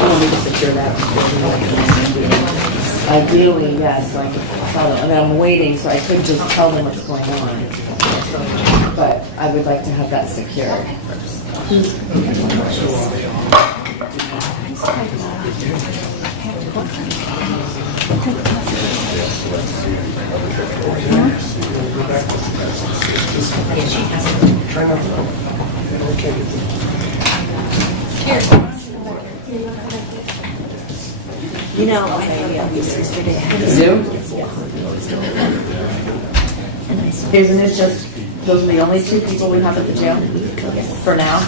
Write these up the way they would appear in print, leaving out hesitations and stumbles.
want me to secure that. Ideally, yes, I could tell them. I mean, I'm waiting, so I could just tell them what's going on. But I would like to have that secured. You know, I thought this yesterday. Zoom? Isn't it just, those are the only two people we have at the jail for now?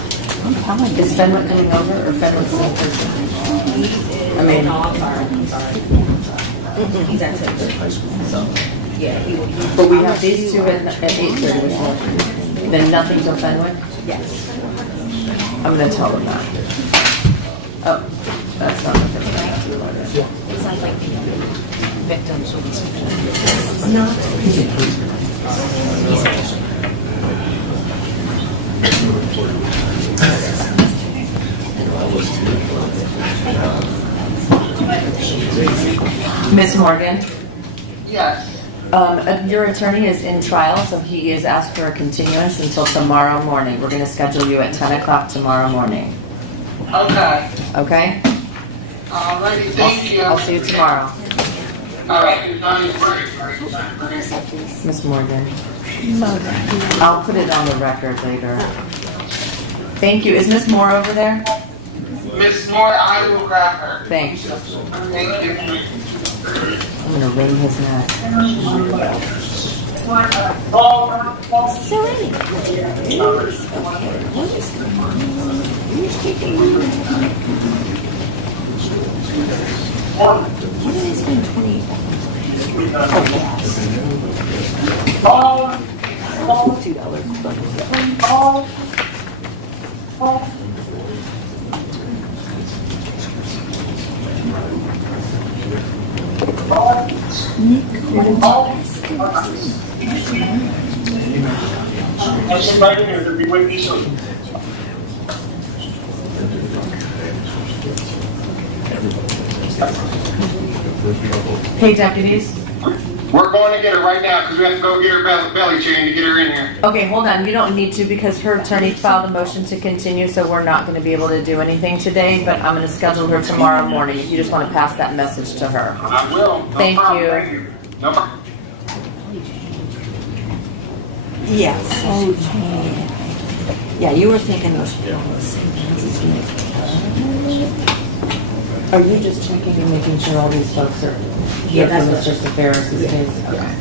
Is Fenwick coming over or Fenwick's the same person? I mean, I'm sorry. He's at 10:30. So, yeah, he will. but we have these two at 8:30. Then nothing till Fenwick? Yes. I'm going to tell them that. Oh, that's not the first thing I have to do about it. It's not like victims will be. It's not. Miss Morgan? Yes. Your attorney is in trial, so he is asked for a continuance until tomorrow morning. We're going to schedule you at 10 o'clock tomorrow morning. Okay. Okay? Alrighty, thank you. I'll see you tomorrow. Alright. Miss Morgan. I'll put it on the record later. Thank you. Is Miss Moore over there? Miss Moore, I will grab her. Thanks. Thank you. I'm going to wring his neck. Silly. What is going on? You're speaking. What did I spend $28? Oh, yes. $2. Hey, deputies. We're going to get her right now because we have to go get her belly chain to get her in here. Okay, hold on. You don't need to because her attorney filed a motion to continue, so we're not going to be able to do anything today, but I'm going to schedule her tomorrow morning if you just want to pass that message to her. I will. No Thank problem. you. Thank you. No problem. Yes. Okay. Yeah, you were thinking those pills. Are you just checking and making sure all these folks are here for Mr. Sapharas' case? Okay.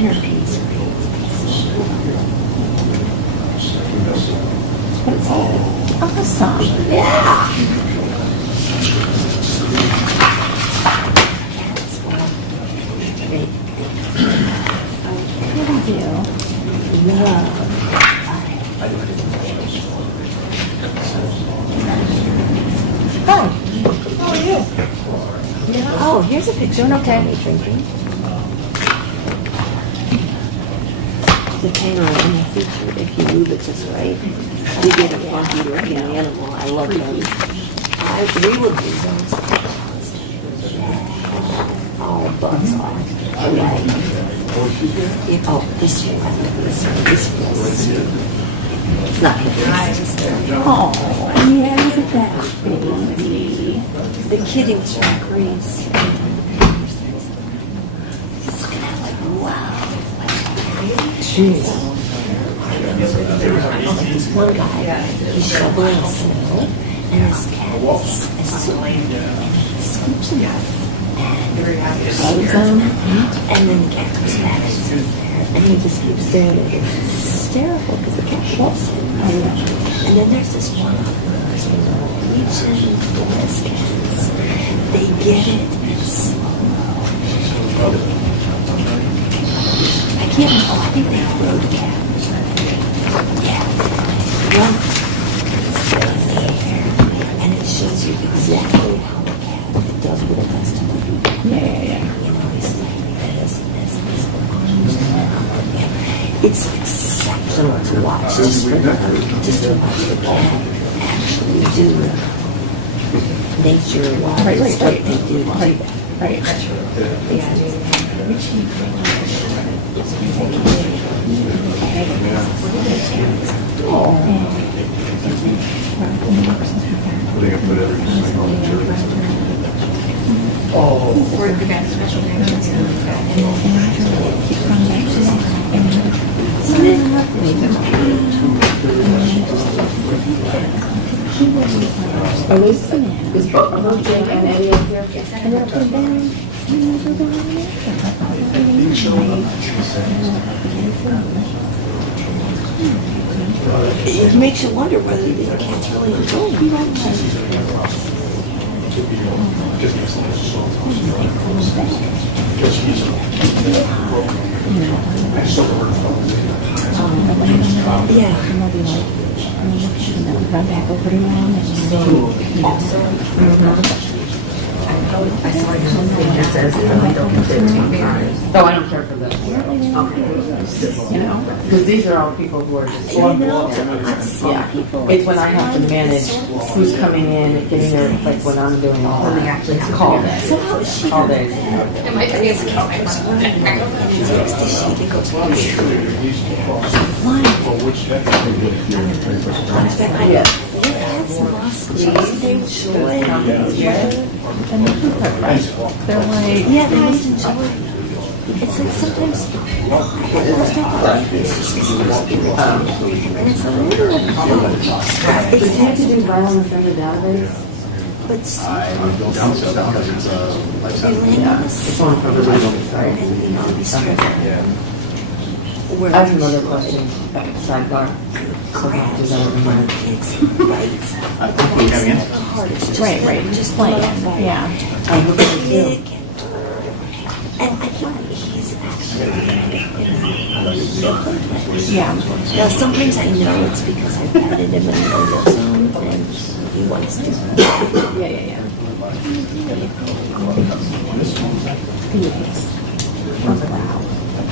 Inner peace. What is that? Awesome. Yeah. Great. What do you love? Hi. How are you? Oh, here's a picture. Doing okay. of me drinking. The tanner on the feature, if you move it just right, you get a funky looking animal. I love those. We will do those. All butts off. Okay. Oh, this one. This one. It's not good. Oh, yeah, look at that, baby. The kitty was from Greece. Wow. Jeez. This one guy, he's shoveling snow, and his cat is scoops him up and hugs him, and then the cat comes back and sits there, and he just keeps staring at him. It's hysterical because the cat loves him. And then there's this one person, Norwegian forest cats. They get it slow. I can't know. I think they rode cats. Yeah. One. And it shows you exactly how a cat does what it has to do. Yeah. You know, it's like this. it's exceptional to watch, just to watch the cat actually do nature wise what they do. Right. Or the guys special Are these, is both Jim and Eddie up here? It makes you wonder whether these cats really enjoy it. Yeah. Run back over to mom and I saw your thing that says only don't get 15 cars. Oh, I don't care for this. You know, because these are all people who are just. Yeah, it's when I have to manage who's coming in, getting their, like when I'm doing all that. It's call days. Call days. It might be a Yeah. they're like, Yeah, they always enjoy it. It's like sometimes and it's a little It's hard to do violence under database. but Yeah, it's one for the sorry. I have some other questions, sidebar. Does that remind right, just plain, yeah. I hope they do. And I think he's actually Yeah. now sometimes I know it's because I petted him in the zone and he wants to. Yeah.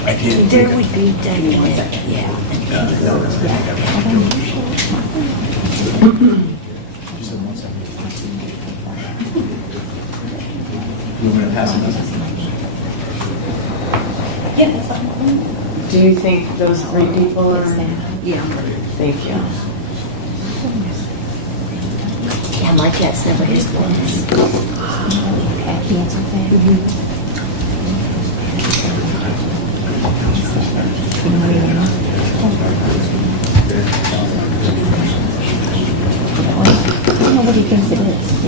There would be definite, yeah. Do you think those three people are? Yeah. Thank you. Yeah, my cat's never his ones. What do you think it is?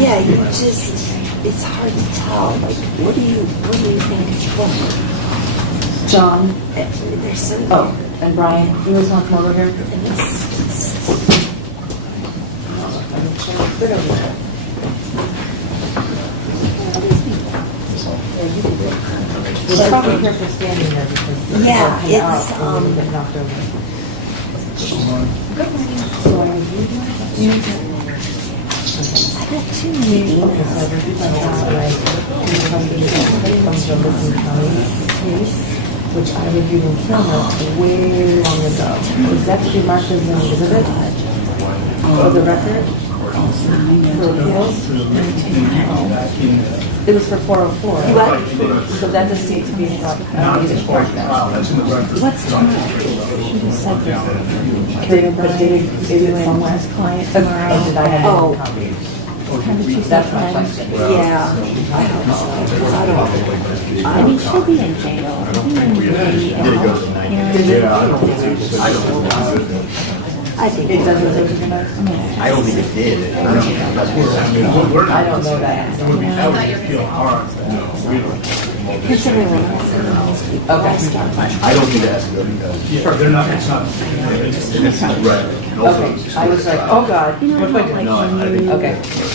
Yeah, you just, it's hard to tell. Like, what do you think is wrong? John. There's so Oh, and Brian. You guys want to come over here? and We're probably here for standing there because Yeah, they're out it's, and we get knocked over. So are you? I got two meetings. Okay, so everything like that, like, comes from the county case, which I reviewed in camera way long ago. Is that to be marked as an exhibit? For the record? For appeals? It was for 404. So that doesn't need to be marked. What's tomorrow? She just said that. But did it from last client? Or did I have a copy? That's my question. Yeah. I mean, she'll be in jail. I think It doesn't look good. I don't think it did. I don't know that. Okay. I don't think it has to go because. They're not, it's not. Right. Okay. I was like, oh God. What do I do? No, I think. Okay.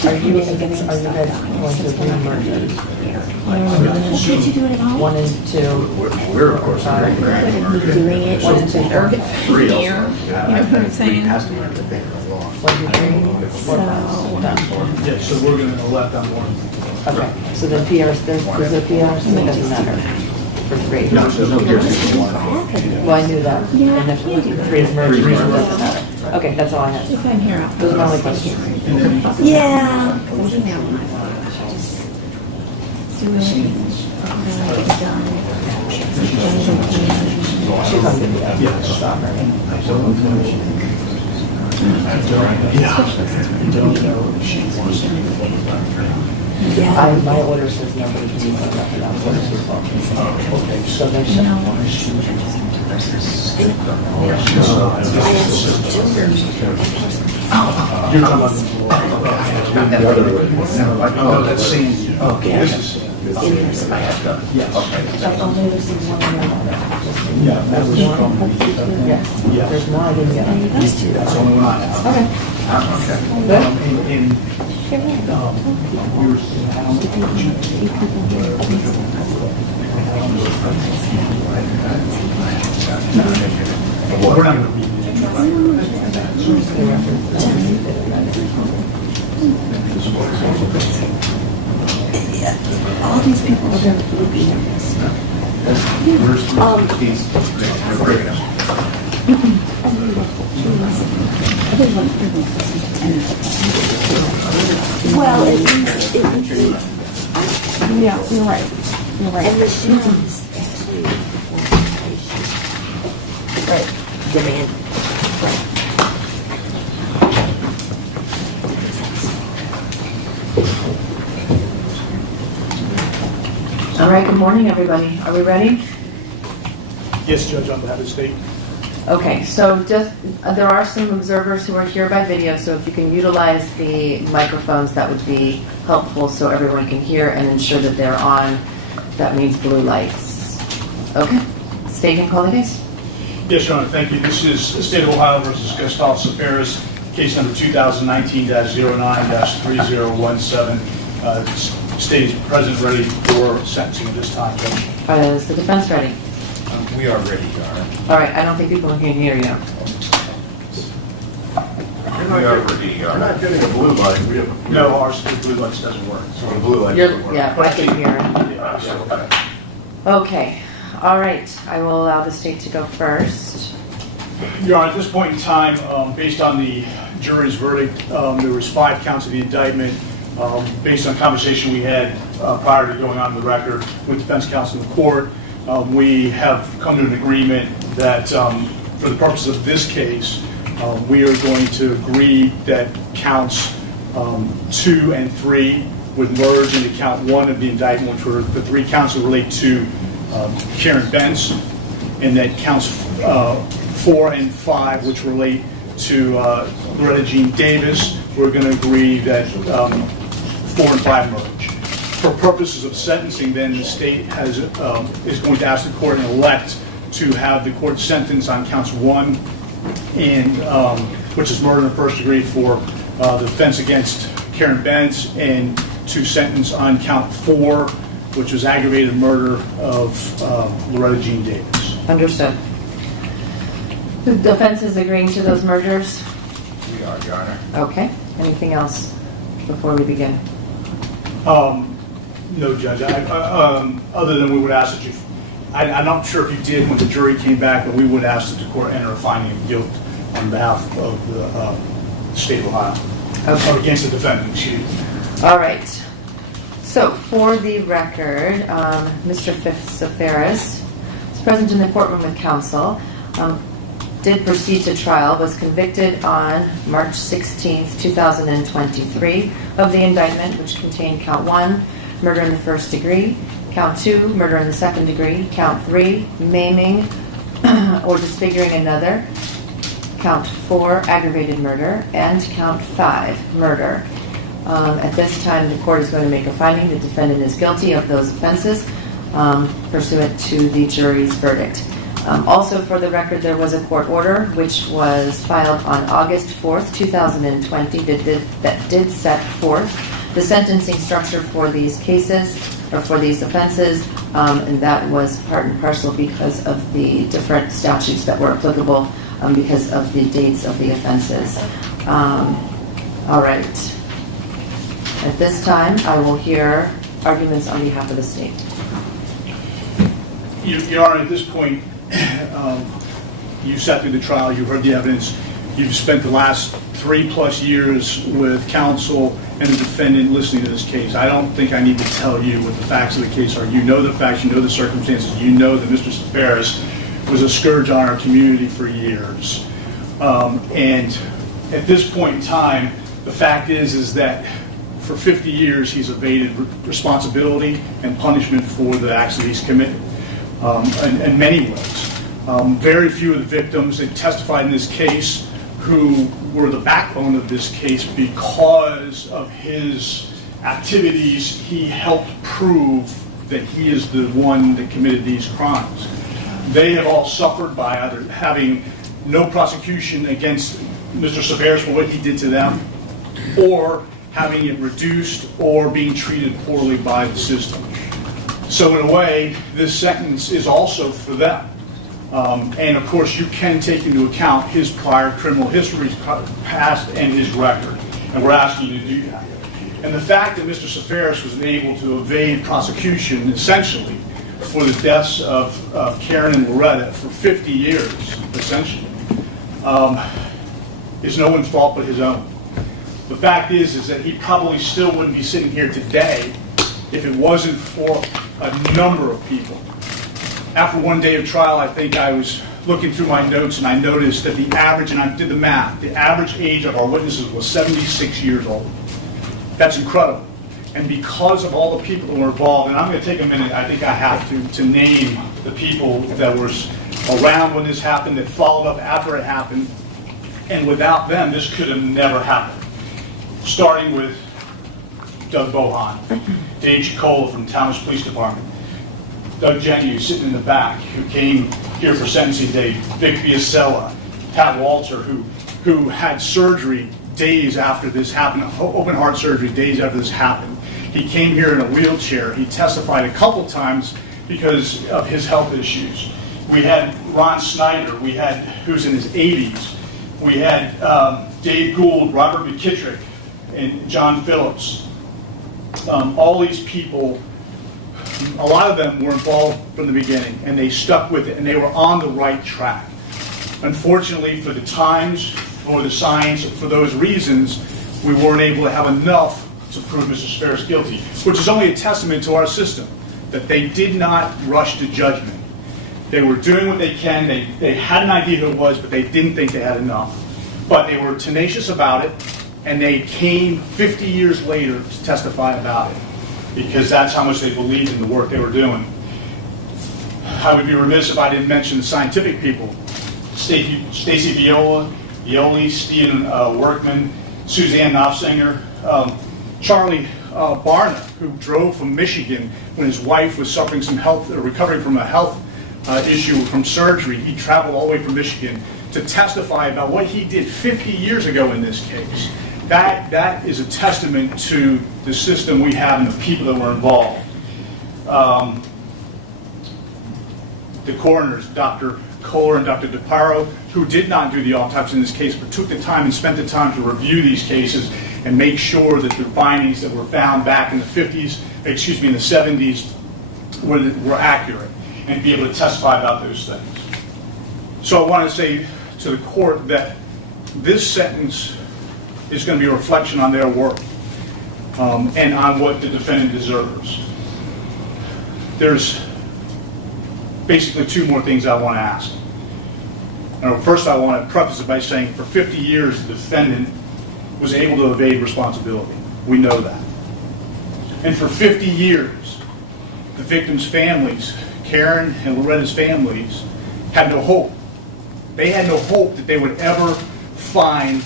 Are you guys going to re-merge it? Should you do it at all? 1 and 2. We're of course not Doing it. 1 and 2. 3 also. You know what I'm saying? Has to be the thing for law. 1, 2, 3, 4, 5. Done. Yeah, so we're gonna elect on one. Okay. So then PRs, there's a PR, so it doesn't matter. for 3. No, there's no guarantee. Well, I knew that. And if 3 is merged, it doesn't matter. Okay, that's all I had. If I'm here, I'll. Those are my only questions. Yeah. There's an email. So we'll get it done. She's on video. Stop her. My order says nobody can use nothing else. So they should. You're talking about oh, that's Sandy. Okay. This is. That's only this is one and another. Yeah, that was from. Yes. There's more I didn't get. That's the only one I have. Okay. And we were. Well, we're not going to read All these people are going to be here. Well, at least Yeah, you're right. You're right. and the shoes actually demand. All right, good morning, everybody. Are we ready? Yes, Judge, on behalf of the state. Okay, so just, there are some observers who are here by video, so if you can utilize the microphones, that would be helpful so everyone can hear and ensure that they're on. That means blue lights. Okay, state and call the case. Yes, Your Honor, thank you. This is the State of Ohio versus Gustave Sapharas, case number 2019-09-3017. State is present, ready for sentencing at this time, Judge. Is the defense ready? We are ready, Your Honor. All right, I don't think people can hear you. We are ready, Your Honor. We're not getting a blue light. We have a No, our blue lights doesn't work. So the blue light You're, doesn't work. yeah, I can hear. Okay. Okay, all right, I will allow the state to go first. Your Honor, at this point in time, based on the jury's verdict, there was 5 counts of the indictment. Based on conversation we had prior to going on the record with defense counsel in the court, we have come to an agreement that for the purposes of this case, we are going to agree that counts 2 and 3 would merge into count 1 of the indictment, which were the 3 counts that relate to Karen Bentz, and that counts 4 and 5, which relate to Loretta Jean Davis. We're going to agree that 4 and 5 merge. For purposes of sentencing, then the state is going to ask the court and elect to have the court sentence on counts 1 and which is murder in the first degree for the offense against Karen Bentz, and to sentence on count 4, which was aggravated murder of Loretta Jean Davis. Understood. The defense is agreeing to those mergers? We are, Your Honor. Okay, anything else before we begin? No, Judge. Other than we would ask that you, I'm not sure if you did when the jury came back, but we would ask that the court enter a finding of guilt on behalf of the state of Ohio. Okay. Or against the defendant, excuse me. All right. So for the record, Mr. Sapharas is present in the courtroom with counsel, did proceed to trial, was convicted on March 16th, 2023 of the indictment, which contained count 1, murder in the first degree, count 2, murder in the second degree, count 3, maiming or disfiguring another, count 4, aggravated murder, and count 5, murder. At this time, the court is going to make a finding the defendant is guilty of those offenses pursuant to the jury's verdict. Also, for the record, there was a court order which was filed on August 4th, 2020 that did set forth the sentencing structure for these cases, or for these offenses, and that was part and parcel because of the different statutes that were applicable because of the dates of the offenses. All right. At this time, I will hear arguments on behalf of the state. Your Honor, at this point, you sat through the trial, you heard the evidence, you've spent the last 3+ years with counsel and the defendant listening to this case. I don't think I need to tell you what the facts of the case are. You know the facts, you know the circumstances, you know that Mr. Sapharas was a scourge on our community for years. And at this point in time, the fact is that for 50 years he's evaded responsibility and punishment for the acts that he's committed in many ways. Very few of the victims that testified in this case who were the backbone of this case because of his activities, he helped prove that he is the one that committed these crimes. They have all suffered by either having no prosecution against Mr. Sapharas for what he did to them, or having it reduced, or being treated poorly by the system. So in a way, this sentence is also for them. And of course, you can take into account his prior criminal history, past, and his record. And we're asking you to do that. And the fact that Mr. Sapharas was able to evade prosecution, essentially, for the deaths of Karen and Loretta for 50 years, essentially, is no one's fault but his own. The fact is that he probably still wouldn't be sitting here today if it wasn't for a number of people. After one day of trial, I think I was looking through my notes and I noticed that the average, and I did the math, the average age of our witnesses was 76 years old. That's incredible. And because of all the people that were involved, and I'm going to take a minute, I think I have to name the people that were around when this happened, that followed up after it happened, and without them, this could have never happened. Starting with Doug Bohan, Dave Chicola from Township Police Department, Doug Jenny, sitting in the back, who came here for sentencing day, Vic Biasella, Pat Walter, who had surgery days after this happened, open heart surgery days after this happened. He came here in a wheelchair. He testified a couple times because of his health issues. We had Ron Snyder, who's in his 80s. We had Dave Gould, Robert McKittrick, and John Phillips. All these people, a lot of them were involved from the beginning, and they stuck with it, and they were on the right track. Unfortunately, for the times, for the science, for those reasons, we weren't able to have enough to prove Mr. Sapharas guilty, which is only a testament to our system, that they did not rush to judgment. They were doing what they can. They had an idea who it was, but they didn't think they had enough. But they were tenacious about it, and they came 50 years later to testify about it, because that's how much they believed in the work they were doing. I would be remiss if I didn't mention the scientific people. Stacy Viola, Stephen Workman, Suzanne Knopfsinger, Charlie Barna, who drove from Michigan when his wife was suffering some recovering from a health issue from surgery. He traveled all the way from Michigan to testify about what he did 50 years ago in this case. That is a testament to the system we have and the people that were involved. The coroners, Dr. Kohler and Dr. DeParo, who did not do the autopsy in this case, but took the time and spent the time to review these cases and make sure that the findings that were found back in the 70s were accurate, and be able to testify about those things. So I want to say to the court that this sentence is going to be a reflection on their work and on what the defendant deserves. There's basically two more things I want to ask. First, I want to preface it by saying for 50 years, the defendant was able to evade responsibility. We know that. And for 50 years, the victims' families, Karen and Loretta's families, had no hope. They had no hope that they would ever find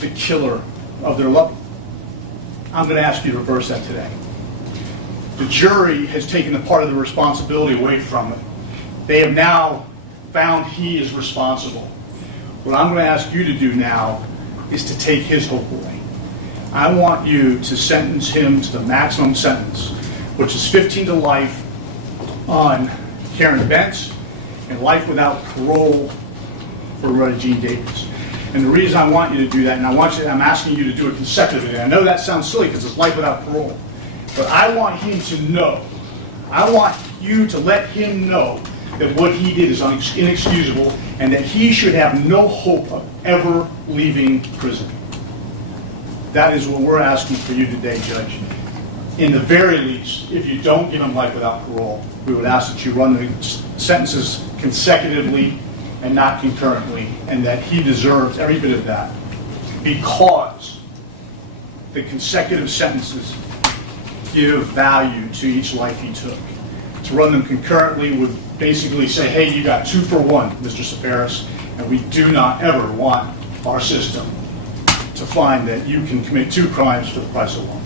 the killer of their loved one. I'm going to ask you to reverse that today. The jury has taken a part of the responsibility away from it. They have now found he is responsible. What I'm going to ask you to do now is to take his hope away. I want you to sentence him to the maximum sentence, which is 15 to life on Karen Bentz and life without parole for Loretta Jean Davis. And the reason I want you to do that, and I'm asking you to do it consecutively. I know that sounds silly because it's life without parole, but I want him to know. I want you to let him know that what he did is inexcusable and that he should have no hope of ever leaving prison. That is what we're asking for you today, Judge. In the very least, if you don't give him life without parole, we would ask that you run the sentences consecutively and not concurrently, and that he deserves every bit of that, because the consecutive sentences give value to each life he took. To run them concurrently would basically say, hey, you got 2 for 1, Mr. Sapharas, and we do not ever want our system to find that you can commit 2 crimes for the price of 1.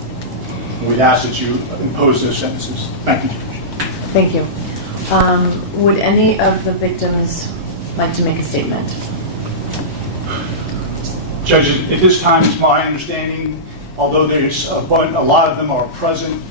And we'd ask that you impose those sentences. Thank you. Thank you. Would any of the victims like to make a statement? Judge, at this time, it's my understanding, although there's a lot of them are present,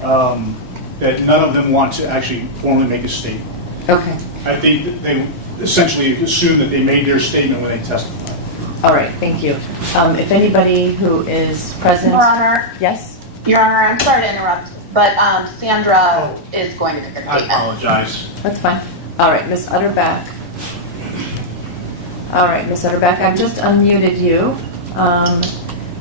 that none of them want to actually formally make a statement. Okay. I think that they essentially assume that they made their statement when they testified. All right, thank you. If anybody who is present... Your Honor. Yes? Your Honor, I'm sorry to interrupt, but Sandra is going to make a I statement. apologize. That's fine. All right, Ms. Utterback. All right, Ms. Utterback, I've just unmuted you.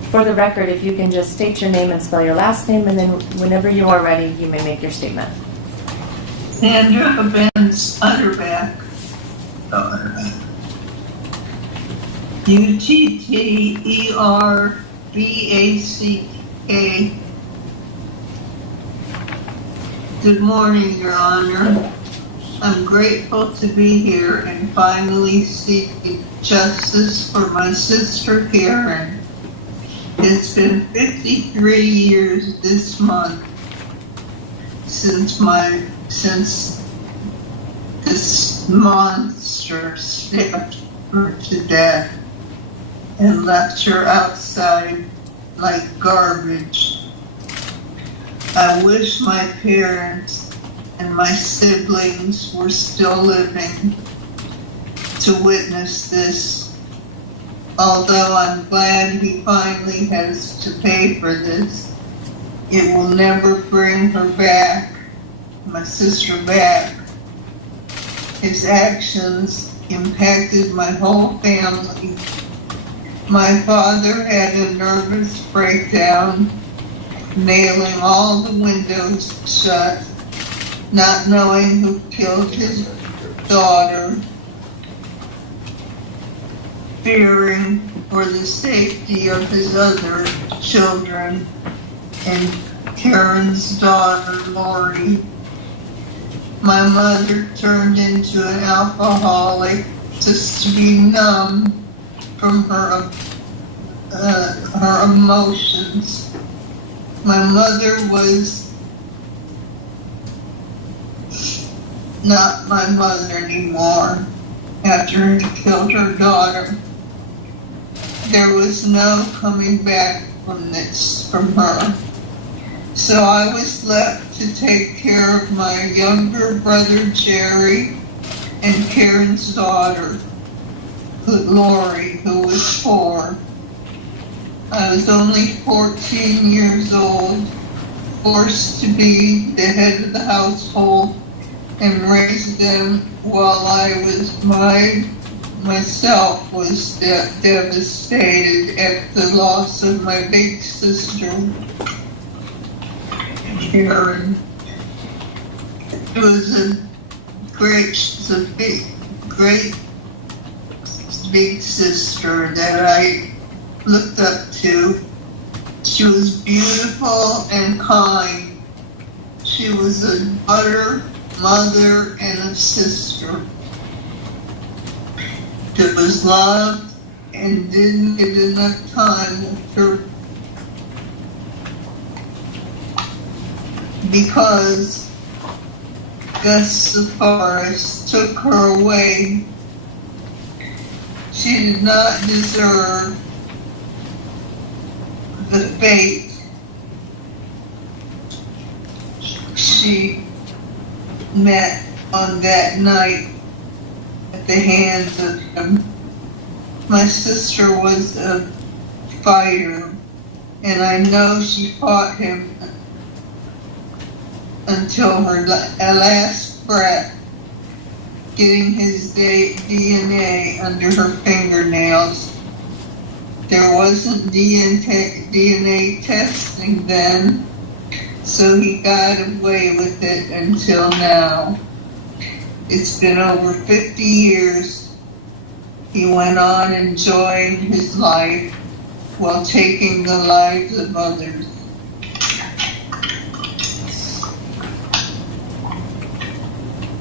For the record, if you can just state your name and spell your last name, and then whenever you are ready, you may make your statement. Sandra Bentz Utterback. Utterback. Good morning, Your Honor. I'm grateful to be here and finally seeking justice for my sister Karen. It's been 53 years this month since this monster stabbed her to death and left her outside like garbage. I wish my parents and my siblings were still living to witness this. Although I'm glad he finally has to pay for this, it will never bring her back, my sister back. His actions impacted my whole family. My father had a nervous breakdown, nailing all the windows shut, not knowing who killed his daughter, fearing for the safety of his other children and Karen's daughter, Lori. My mother turned into an alcoholic just to be numb from her emotions. My mother was not my mother anymore after he killed her daughter. There was no coming back from this from her. So I was left to take care of my younger brother Jerry and Karen's daughter, Lori, who was 4. I was only 14 years old, forced to be the head of the household and raise them while I was myself was devastated at the loss of my big sister, Karen. It was a great big sister that I looked up to. She was beautiful and kind. She was a daughter, mother, and a sister that was loved and didn't get enough time with her because Gustave took her away. She did not deserve the fate she met on that night at the hands of him. My sister was a fighter, and I know she fought him until her last breath, getting his DNA under her fingernails. There wasn't DNA testing then, so he got away with it until now. It's been over 50 years. He went on enjoying his life while taking the lives of others.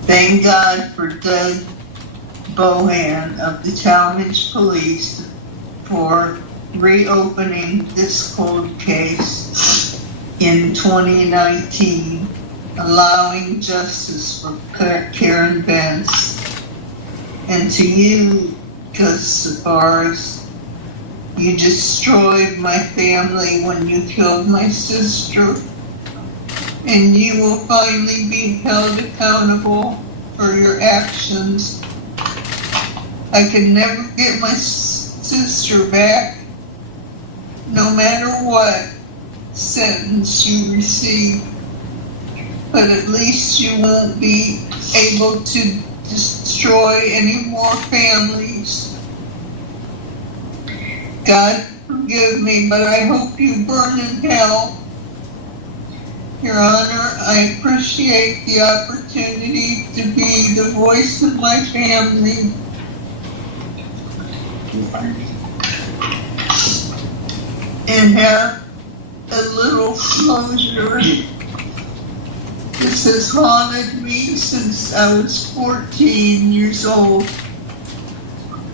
Thank God for Doug Bohan of the Talmadge Police for reopening this cold case in 2019, allowing justice for Karen Bentz. And to you, Sapharas, you destroyed my family when you killed my sister, and you will finally be held accountable for your actions. I can never get my sister back, no matter what sentence you receive, but at least you won't be able to destroy any more families. God forgive me, but I hope you burn in hell. Your Honor, I appreciate the opportunity to be the voice of my family. And have a little closure. This has haunted me since I was 14 years old.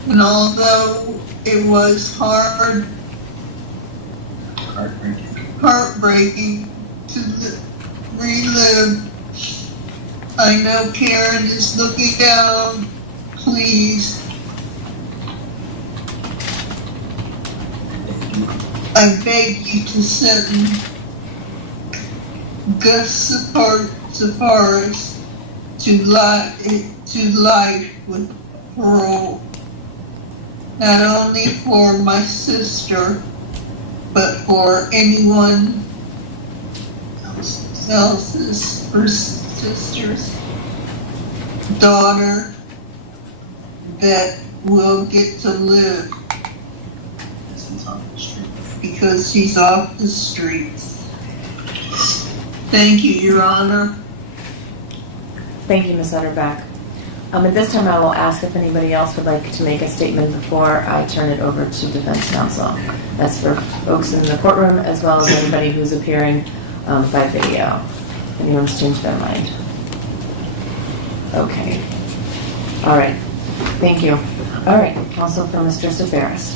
And although it was heartbreaking to relive, I know Karen is looking down. Please, I beg you to sentence Sapharas to life with parole, not only for my sister, but for anyone else's, her sister's daughter that will get to live because he's off the streets. Thank you, Your Honor. Thank you, Ms. Utterback. At this time, I will ask if anybody else would like to make a statement before I turn it over to defense counsel. That's for folks in the courtroom as well as anybody who's appearing by video. Anyone's changed their mind? Okay. All right. Thank you. All right. Counsel for Mr. Sapharas.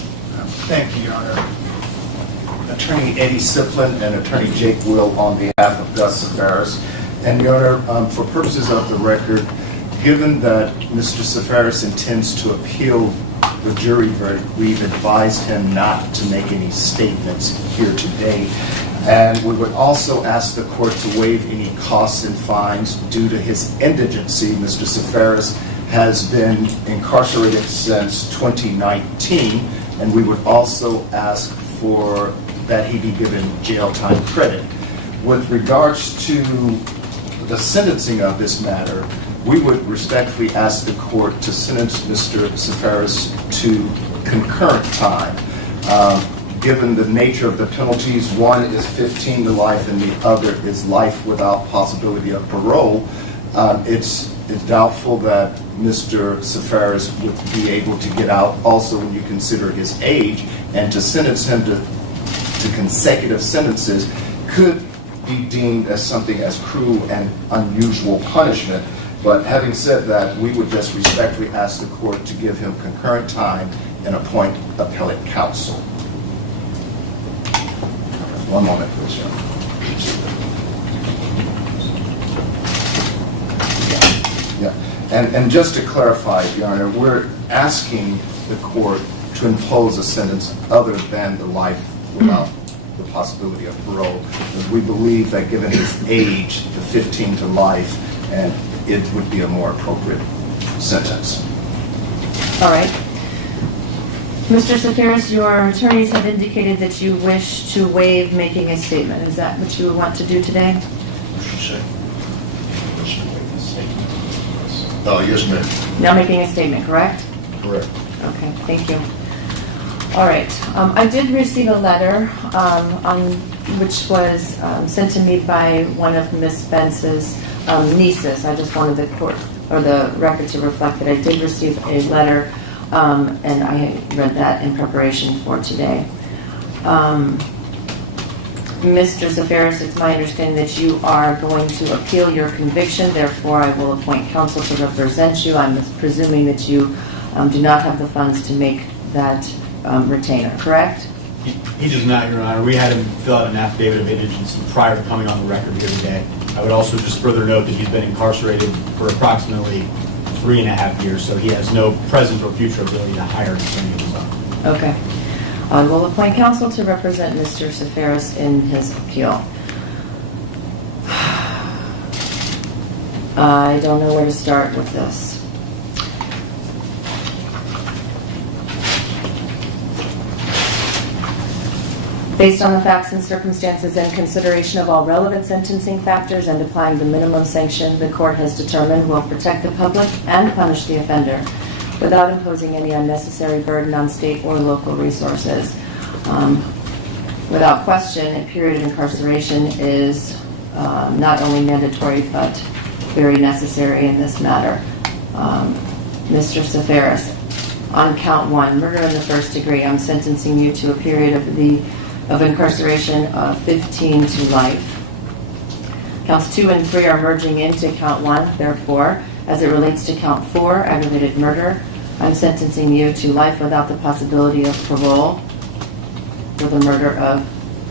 Thank you, Your Honor. Attorney Eddie Siplin and Attorney Jake Will on behalf of Gus Sapharas. And Your Honor, for purposes of the record, given that Mr. Sapharas intends to appeal the jury verdict, we've advised him not to make any statements here today. And we would also ask the court to waive any costs and fines due to his indigency. Mr. Sapharas has been incarcerated since 2019, and we would also ask for that he be given jail time credit. With regards to the sentencing of this matter, we would respectfully ask the court to sentence Mr. Sapharas to concurrent time. Given the nature of the penalties, one is 15 to life and the other is life without possibility of parole, it's doubtful that Mr. Sapharas would be able to get out also when you consider his age, and to sentence him to consecutive sentences could be deemed as something as cruel and unusual punishment. But having said that, we would just respectfully ask the court to give him concurrent time and appoint appellate counsel. One moment, please, Your Honor. Yeah. And just to clarify, Your Honor, we're asking the court to impose a sentence other than the life without the possibility of parole, because we believe that given his age, the 15 to life, and it would be a more appropriate sentence. All right. Mr. Sapharas, your attorneys have indicated that you wish to waive making a statement. Is that what you want to do today? Sure. Yes, ma'am. Now making a statement, correct? Correct. Okay, thank you. All right, I did receive a letter which was sent to me by one of Miss Bentz's nieces. I just wanted the court or the record to reflect that I did receive a letter, and I read that in preparation for today. Mr. Sapharas, it's my understanding that you are going to appeal your conviction. Therefore, I will appoint counsel to represent you. I'm presuming that you do not have the funds to make that retainer, correct? He does not, Your Honor. We had him fill out an affidavit of indigence prior to coming on the record here today. I would also just further note that he's been incarcerated for approximately 3.5 years, so he has no present or future ability to hire an attorney of his own. Okay. I will appoint counsel to represent Mr. Sapharas in his appeal. I don't know where to start with this. Based on the facts and circumstances and consideration of all relevant sentencing factors and applying the minimum sanction the court has determined will protect the public and punish the offender without imposing any unnecessary burden on state or local resources. Without question, a period of incarceration is not only mandatory but very necessary in this matter. Mr. Sapharas, on count 1, murder in the first degree, I'm sentencing you to a period of incarceration of 15 to life. Counts 2 and 3 are merging into count 1. Therefore, as it relates to count 4, aggravated murder, I'm sentencing you to life without the possibility of parole for the murder of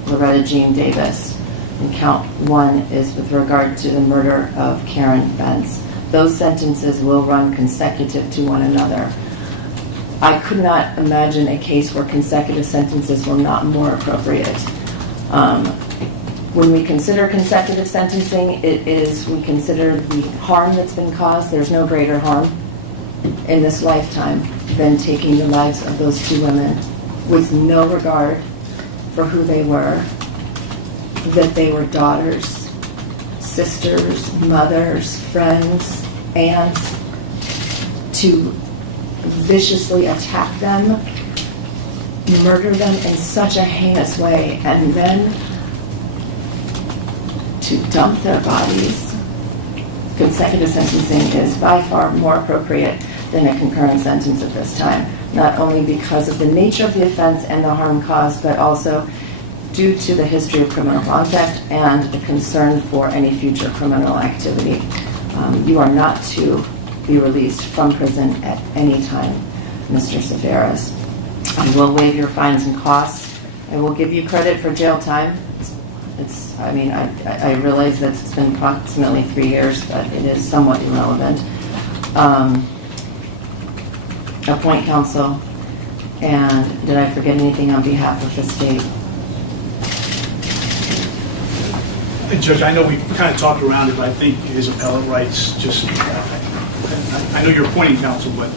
Loretta Jean Davis. And count 1 is with regard to the murder of Karen Bentz. Those sentences will run consecutive to one another. I could not imagine a case where consecutive sentences were not more appropriate. When we consider consecutive sentencing, we consider the harm that's been caused. There's no greater harm in this lifetime than taking the lives of those 2 women with no regard for who they were, that they were daughters, sisters, mothers, friends, aunts, to viciously attack them, murder them in such a heinous way, and then to dump their bodies. Consecutive sentencing is by far more appropriate than a concurrent sentence at this time, not only because of the nature of the offense and the harm caused, but also due to the history of criminal conduct and the concern for any future criminal activity. You are not to be released from prison at any time, Mr. Sapharas. I will waive your fines and costs. I will give you credit for jail time. I realize that it's been approximately 3 years, but it is somewhat irrelevant. Appoint counsel. And did I forget anything on behalf of the state? Judge, I know we kind of talked around it, but I think his appellate rights just, I know you're appointing counsel, but.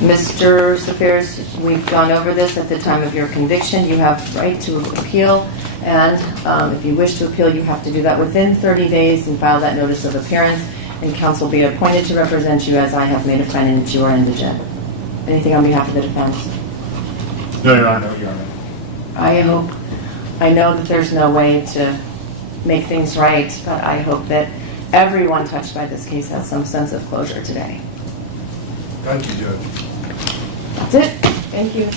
Mr. Sapharas, we've gone over this at the time of your conviction. You have right to appeal, and if you wish to appeal, you have to do that within 30 days and file that notice of appearance, and counsel be appointed to represent you as I have made a finding that you are indigent. Anything on behalf of the defense? No, Your Honor. Your Honor. I know that there's no way to make things right, but I hope that everyone touched by this case has some sense of closure today. Thank you, Judge. That's it. Thank you.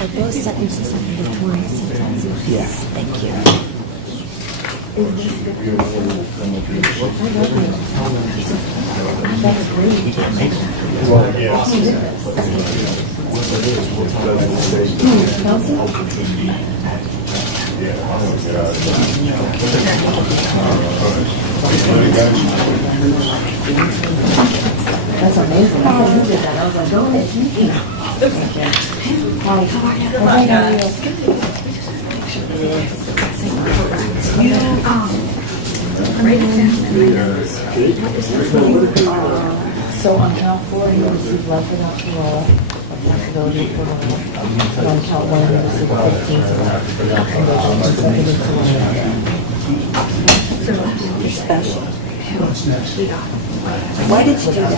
Are those sentences on the Victoria's sentence? Yes. Thank you. Is this good? That's great. That's amazing. I thought you did that. I was like, go ahead. Thank you. Hi. So on count 4, you received life without parole. flexibility for one count one, this is 15 to So you're special. Why did you do that?